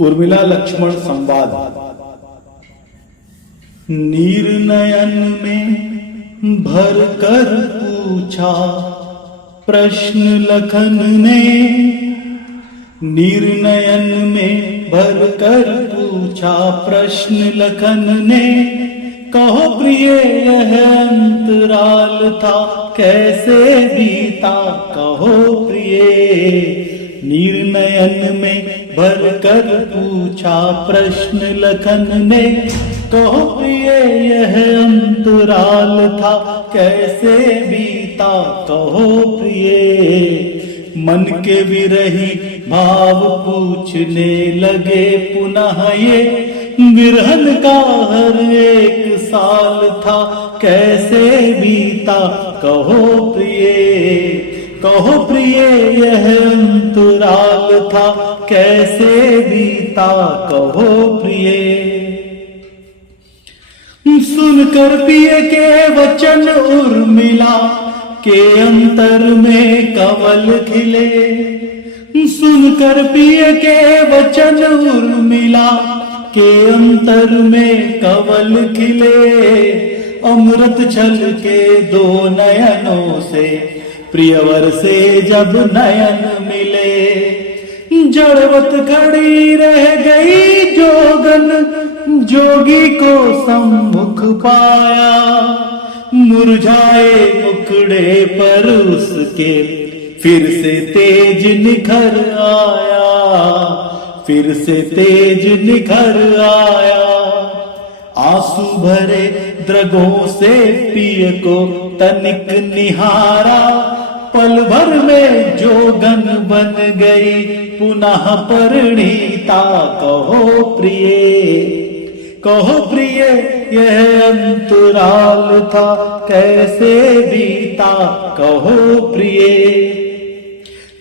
उर्मिला लक्ष्मण संवाद। निर्नयन में भर कर पूछा प्रश्न लखन ने, निर्नयन में भर कर पूछा प्रश्न लखन ने। कहो प्रिय यह अंतराल था कैसे बीता, कहो प्रिय। निर्नयन में भर कर पूछा प्रश्न लखन ने, कहो प्रिय यह अंतराल था कैसे बीता, कहो प्रिय। मन के विरही भाव पूछने लगे पुनः ये, विरहन का हर एक साल था कैसे बीता, कहो प्रिय। कहो प्रिय यह अंतराल था कैसे बीता, कहो प्रिय। सुनकर प्रिय के वचन उर्मिला के अंतर में कमल खिले, सुनकर प्रिय के वचन उर्मिला के अंतर में कमल खिले। अमृत छल के दो नयनों से प्रियवर से जब नयन मिले, जड़वत खड़ी रह गई जोगन, जोगी को सम्मुख पाया। मुरझाए मुखड़े पर उसके फिर से तेज निखर आया, फिर से तेज निखर आया। आंसू भरे द्रगों से पिय को तनिक निहारा, पल भर में जोगन बन गई पुनः परिणीता, कहो प्रिय। कहो प्रिय यह अंतराल था कैसे बीता, कहो प्रिय।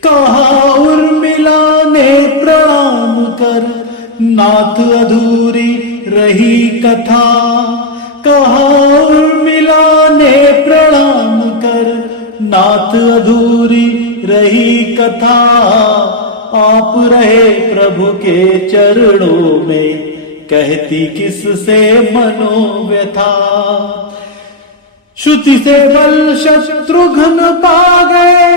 कहा उर्मिला ने प्रणाम कर नाथ अधूरी रही कथा, कहा उर्मिला ने प्रणाम कर नाथ अधूरी रही कथा। आप रहे प्रभु के चरणों में कहती किससे मनोव्यथा। श्रुति से बल शत्रुघ्न पा गए,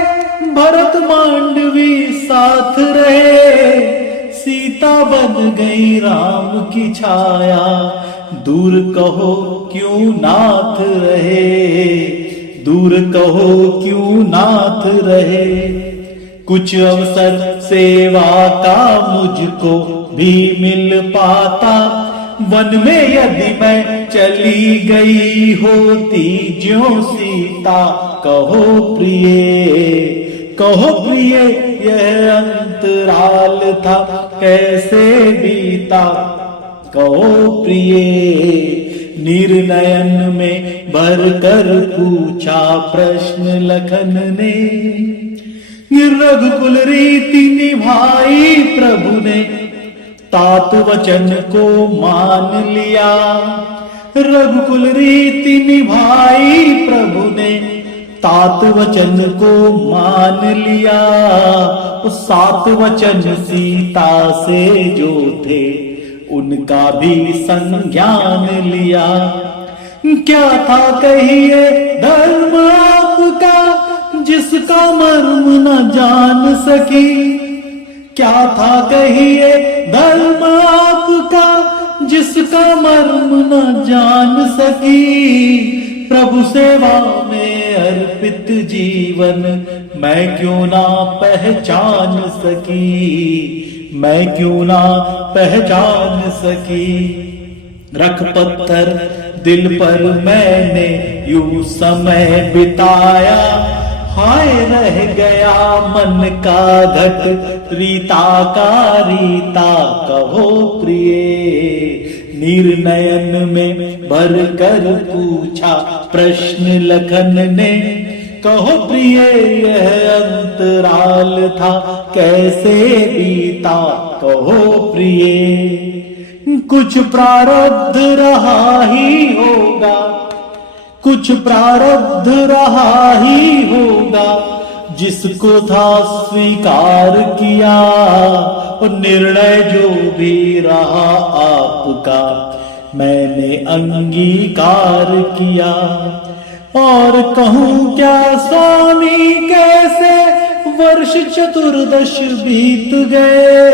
भरत मांडवी साथ रहे। सीता बन गई राम की छाया, दूर कहो क्यों नाथ रहे, दूर कहो क्यों नाथ रहे। कुछ अवसर सेवा का मुझको भी मिल पाता, वन में यदि मैं चली गई होती ज्यों सीता, कहो प्रिय। कहो प्रिय यह अंतराल था कैसे बीता, कहो प्रिय। निर्नयन में भर कर पूछा प्रश्न लखन ने, रघुकुल रीति निभाई प्रभु ने तात वचन को मान लिया। रघुकुल रीति निभाई प्रभु ने तात वचन को मान लिया। उस सात वचन सीता से जो थे उनका भी संज्ञान लिया। क्या था कहिए धर्म आपका जिसका मर्म न जान सकी, क्या था कहिए धर्म आपका जिसका मर्म न जान सकी। प्रभु सेवा में अर्पित जीवन मैं क्यों ना पहचान सकी, मैं क्यों ना पहचान सकी। रख पत्थर दिल पर मैंने यूं समय बिताया, हाय रह गया मन का घट रीता का रीता, कहो प्रिय। निर्नयन में भर कर पूछा प्रश्न लखन ने, कहो प्रिय यह अंतराल था कैसे बीता, कहो प्रिय। कुछ प्रारब्ध रहा ही होगा, कुछ प्रारब्ध रहा ही होगा, जिसको था स्वीकार किया, और निर्णय जो भी रहा आपका मैंने अंगीकार किया। और कहूँ क्या स्वामी कैसे वर्ष चतुर्दश बीत गए,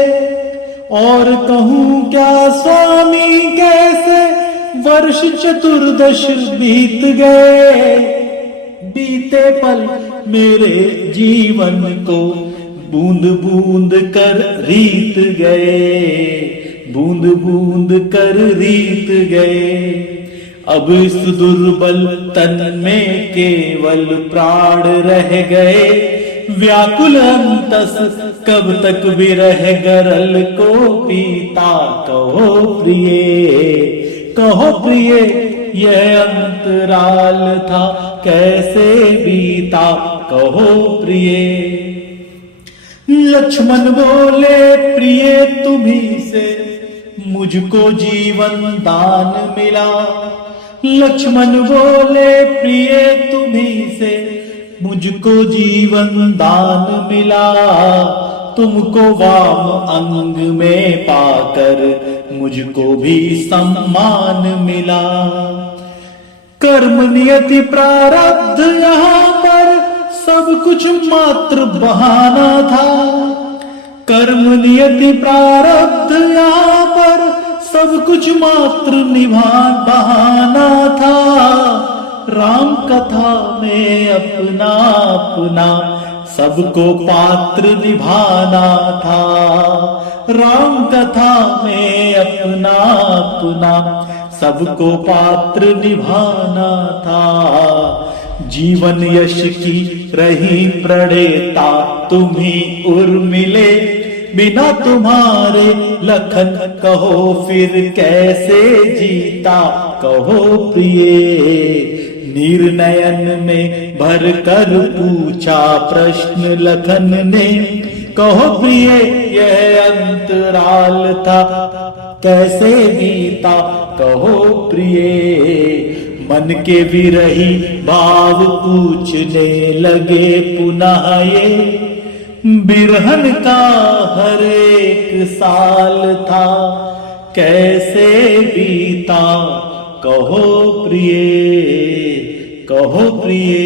और कहूँ क्या स्वामी कैसे वर्ष चतुर्दश बीत गए। बीते पल मेरे जीवन को बूंद बूंद कर रीत गए, बूंद बूंद कर रीत गए। अब इस दुर्बल तन में केवल प्राण रह गए, व्याकुल अंतस कब तक विरह गरल को पीता। कहो प्रिय, कहो प्रिय यह अंतराल था कैसे बीता। कहो प्रिय। लक्ष्मण बोले प्रिय तुम्हीं से मुझको जीवन दान मिला। लक्ष्मण बोले प्रिय तुम्हीं से मुझको जीवन दान मिला। तुमको वाम अंग में पाकर मुझको भी सम्मान मिला। कर्म नियति प्रारब्ध यहाँ पर सब कुछ मात्र बहाना था। कर्म नियति प्रारब्ध यहाँ पर सब कुछ मात्र बहाना था। राम कथा में अपना अपना सबको पात्र निभाना था। राम कथा में अपना अपना सबको पात्र निभाना था। जीवन यश की रही प्रणेता तुम्ही उर्मिले, बिना तुम्हारे लखन कहो फिर कैसे जीता। कहो प्रिय। निर्नयन में भर कर पूछा प्रश्न लखन ने, कहो प्रिय यह अंतराल था कैसे बीता। कहो प्रिय। मन के विरही भाव पूछने लगे पुनः ये, बिरहन का हर एक साल था कैसे बीता। कहो प्रिय, कहो प्रिय।